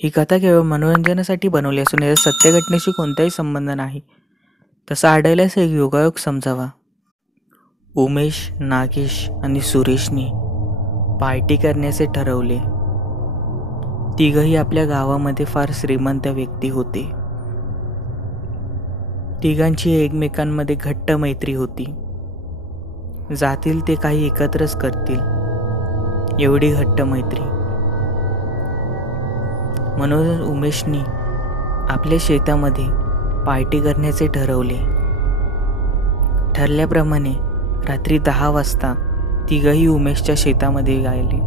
ही कथा केवळ मनोरंजनासाठी बनवली असून याचा सत्य घटनेशी कोणताही संबंध नाही. तसा आढळल्यास एक योगायोग समजावा. उमेश, नागेश आणि सुरेशने पार्टी करण्याचे ठरवले. तिघही आपल्या गावामध्ये फार श्रीमंत व्यक्ती होते. तिघांची एकमेकांमध्ये घट्ट मैत्री होती. जातील ते काही एकत्रच करतील एवढी घट्ट मैत्री. म्हणून उमेशनी आपल्या शेतामध्ये पार्टी करण्याचे ठरवले. ठरल्याप्रमाणे रात्री 10 वाजता तिघही उमेशच्या शेतामध्ये गेले.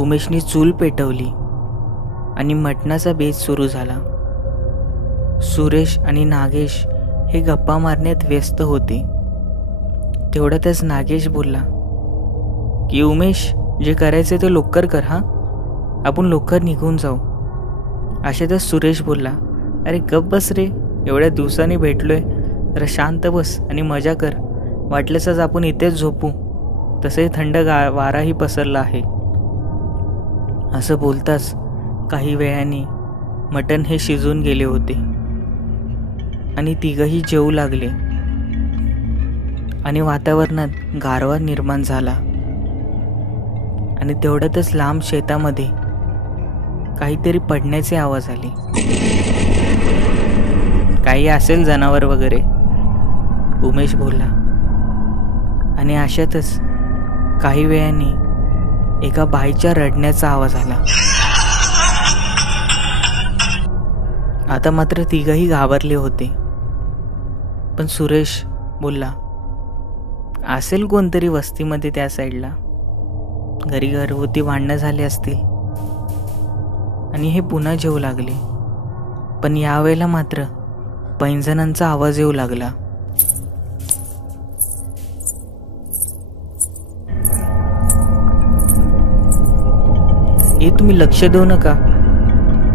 उमेशनी चूल पेटवली आणि मटणाचा बेत सुरू झाला. सुरेश आणि नागेश हे गप्पा मारण्यात व्यस्त होते. तेवढ्यातच नागेश बोलला की उमेश, जे करायचे ते लवकर कर हा, आपण लवकर निघून जाऊ. अशातच सुरेश बोलला, अरे गप बस रे, एवढ्या दिवसांनी भेटलोय, जरा शांत बस आणि मजा कर. वाटल्यासच आपण इथेच झोपू, तसे थंड वाराही पसरला आहे. असं बोलताच काही वेळाने मटण हे शिजून गेले होते आणि तिघही जेवू लागले आणि वातावरणात गारवा निर्माण झाला. आणि तेवढ्यातच लांब शेतामध्ये काहीतरी पडण्याचे आवाज आले. काही असेल जनावर वगैरे, उमेश बोलला. आणि अशातच काही वेळाने एका बाईच्या रडण्याचा आवाज आला. आता मात्र तिघही घाबरले होते. पण सुरेश बोलला, असेल कोणतरी वस्तीमध्ये त्या साईडला, घरगुती भांडणं झाली असतील. आणि हे पुन्हा जेवू लागले. पण यावेळेला मात्र पैंजणांचा आवाज येऊ लागला. हे तुम्ही लक्ष देऊ नका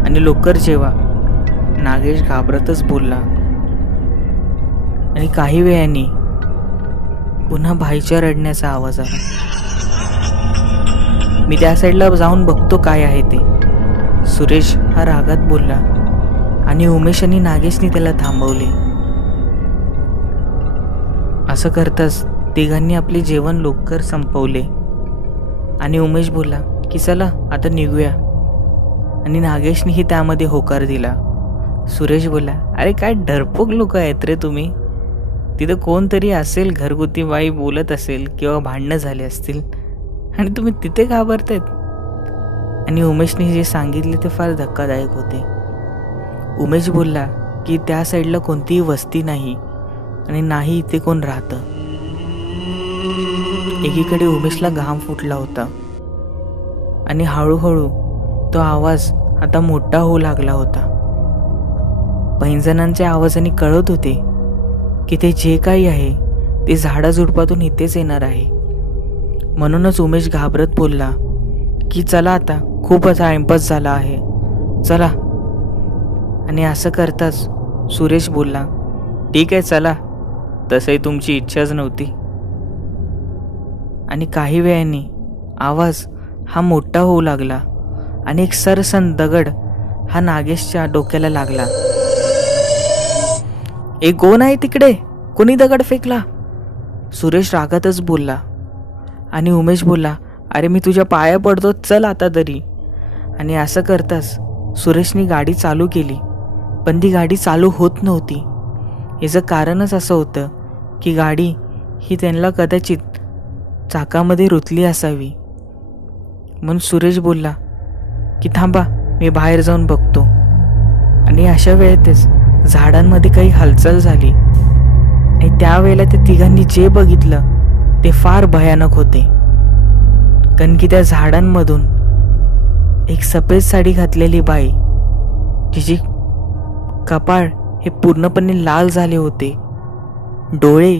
आणि लवकर जेवा, नागेश घाबरतच बोलला. आणि काही वेळाने पुन्हा भाईच्या रडण्याचा आवाज आला. मी त्या साईडला जाऊन बघतो काय आहे ते, सुरेश हा रागात बोलला. आणि उमेश आणि नागेशने त्याला थांबवले. असं करताच तिघांनी आपले जेवण लवकर संपवले. आणि उमेश बोलला की चला आता निघूया. आणि नागेशनेही त्यामध्ये होकार दिला. सुरेश बोलला, अरे काय डरपोक लोक आहेत रे तुम्ही, तिथं कोणतरी असेल, घरगुती बाई बोलत असेल किंवा भांडणं झाले असतील आणि तुम्ही तिथे घाबरतायत. आणि उमेशने जे सांगितले ते फार धक्कादायक होते. उमेश बोलला की त्या साईडला कोणतीही वस्ती नाही आणि नाही इथे कोण राहतं. एकीकडे उमेशला घाम फुटला होता आणि हळूहळू तो आवाज आता मोठा होऊ लागला होता. पैंजणांच्या आवाजाने कळत होते की ते जे काही आहे ते झाडाझुडपातून इथेच येणार आहे. म्हणूनच उमेश घाबरत बोलला की चला आता, खूपच टाइमपास झाला आहे, चला. आणि असं करताच सुरेश बोलला, ठीक आहे चला, तसंही तुमची इच्छाच नव्हती. आणि काही वेळाने आवाज हा मोठा होऊ लागला आणि एक सरसन दगड हा नागेशच्या डोक्याला लागला. एक कोण आहे तिकडे, कोणी दगड फेकला, सुरेश रागातच बोलला. आणि उमेश बोलला, अरे मी तुझ्या पाया पडतो, चल आता तरी. आणि असं करताच सुरेशने गाडी चालू केली, पण ती गाडी चालू होत नव्हती. याचं कारणच असं होतं की गाडी ही त्यांना कदाचित चाकामध्ये रुतली असावी. म्हणून सुरेश बोलला की थांबा, मी बाहेर जाऊन बघतो. आणि अशा वेळेतच झाडांमध्ये काही हालचाल झाली आणि त्यावेळेला त्या तिघांनी जे बघितलं ते फार भयानक होते. कारण की त्या झाडांमधून एक सफेद साडी घातलेली बाई, जिची कपाळ हे पूर्णपणे लाल झाले होते, डोळे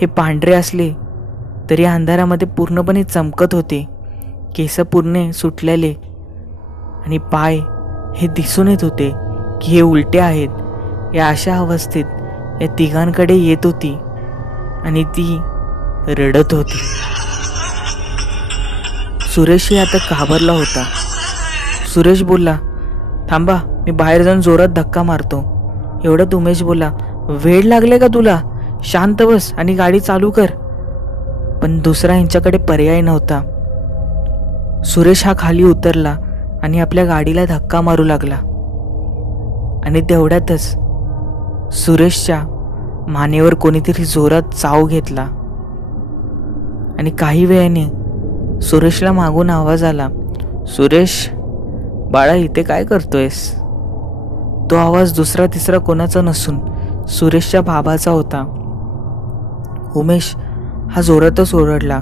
हे पांढरे असले तरी अंधारामध्ये पूर्णपणे चमकत होते, केस पूर्ण सुटलेले आणि पाय हे दिसून येत होते की हे उलटे आहेत. या अशा अवस्थेत या तिघांकडे येत होती आणि ती रडत होती. सुरेशही आता घाबरला होता. सुरेश बोलला, थांबा, मी बाहेर जाऊन जोरात धक्का मारतो. एवढ्यात उमेश बोलला, वेळ लागले का तुला? शांत बस आणि गाडी चालू कर. पण दुसरा यांच्याकडे पर्याय नव्हता. सुरेश हा खाली उतरला आणि आपल्या गाडीला धक्का मारू लागला. आणि तेवढ्यातच सुरेशच्या मानेवर कोणीतरी जोरात चाव घेतला. आणि काही वेळाने सुरेशला मागून आवाज आला, सुरेश बाळा, इथे काय करतोयस? तो आवाज दुसरा तिसरा कोणाचा नसून सुरेशच्या बाबाचा होता. उमेश हा जोरातच ओरडला,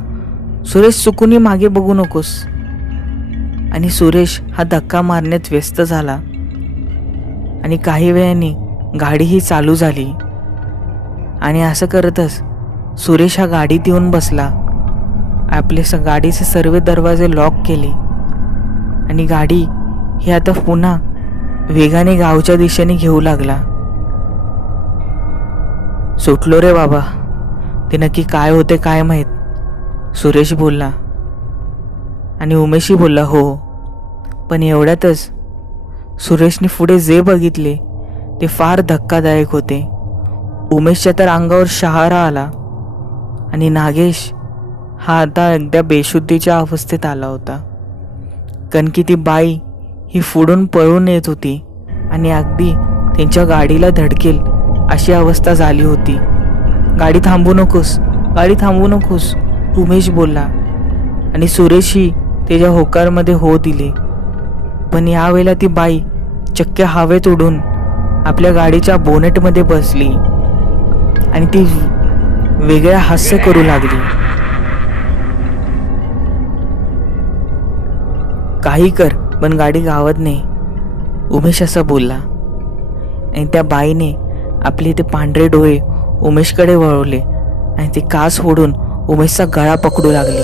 सुरेश चुकूनही मागे बघू नकोस. आणि सुरेश हा धक्का मारण्यात व्यस्त झाला. आणि काही वेळाने गाडीही चालू झाली. आणि असं करतच सुरेश हा गाडीत येऊन बसला. आपले गाडीचे सर्व दरवाजे लॉक केले आणि गाडी ही आता पुन्हा वेगाने गावच्या दिशेने घेऊ लागला. सुटलो रे बाबा, ते नक्की काय होते काय माहीत, सुरेश बोलला. आणि उमेशही बोलला, हो. पण एवढ्यातच सुरेशने पुढे जे बघितले ते फार धक्कादायक होते. उमेशच्या तर अंगावर शहारा आला. आणि नागेश हा आता एकदा बेशुद्धीच्या अवस्थेत आला होता. कारण की ती बाई ही पुढून पळून येत होती आणि अगदी त्यांच्या गाडीला धडकेल अशी अवस्था झाली होती. गाडी थांबवू नकोस, गाडी थांबवू नकोस, उमेश बोलला. आणि सुरेशही त्याच्या होकारमध्ये हो दिले. पण यावेळेला ती बाई चक्क हवेत उडून आपल्या गाडीच्या बोनेटमध्ये बसली आणि ती वेगळ्या हास्य करू लागली. काही कर पण गाडी गावात नाही, उमेश असा बोलला. आणि त्या बाईने आपले ते पांढरे डोळे उमेशकडे वळवले आणि ते कास फोडून उमेशचा गळा पकडू लागली.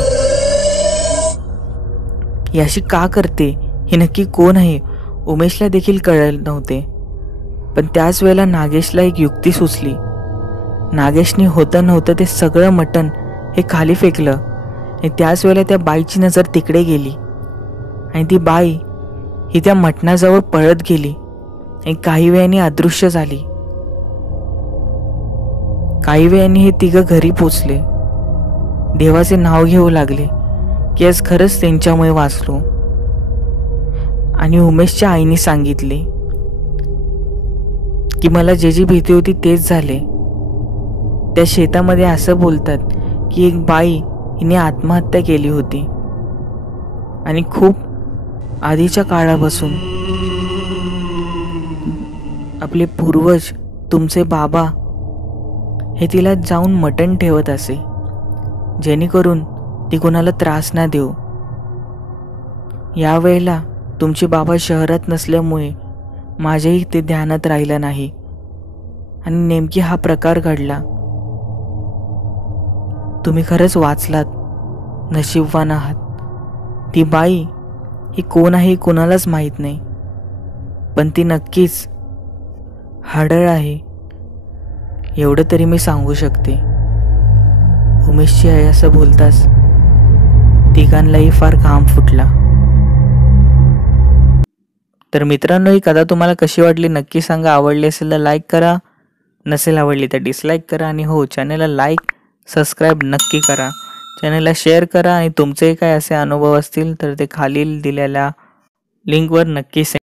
याशी का करते, हे नक्की कोण आहे, उमेशला देखील कळले नव्हते. पण त्याच वेळेला नागेशला एक युक्ती सुचली. नागेशने होतं नव्हतं ते सगळं मटण हे खाली फेकलं आणि त्याच वेळेला त्या बाईची नजर तिकडे गेली. आणि ती बाई ही त्या मटणाजवळ पळत गेली आणि काही वेळाने अदृश्य झाली. काही वेळाने हे तिघं घरी पोचले. देवाचे नाव घेऊ लागले की आज खरंच त्यांच्यामुळे वाचलो. आणि उमेशच्या आईने सांगितले की मला जे जी भीती होती तेच झाले. त्या शेतामध्ये असं बोलतात की एक बाई हिने आत्महत्या केली होती आणि खूप आधीच्या काळापासून आपले पूर्वज, तुमचे बाबा हे तिला जाऊन मटण ठेवत असे जेणेकरून ती कोणाला त्रास ना देऊ. यावेळेला तुमचे बाबा शहरात नसल्यामुळे माझ्याही ते ध्यानात राहिलं नाही आणि नेमकी हा प्रकार घडला. तुम्ही खरंच वाचलात, नशीबवान आहात. ती बाई ही कोण आहे कोणालाच माहीत नाही, पण ती नक्कीच हाडळ आहे एवढं तरी मी सांगू शकते. उमेशची आई असं बोलताच तिघांनाही फार घाम फुटला. तर मित्रांनो, ही कथा तुम्हाला कशी वाटली नक्की सांगा. आवडली असेल तर लाईक करा, नसेल आवडली तर डिसलाईक करा. आणि हो, चॅनलला लाईक सबस्क्राईब नक्की करा, चॅनलला शेअर करा. आणि तुमचे काय असे अनुभव असतील तर ते खालील दिलेल्या लिंकवर नक्की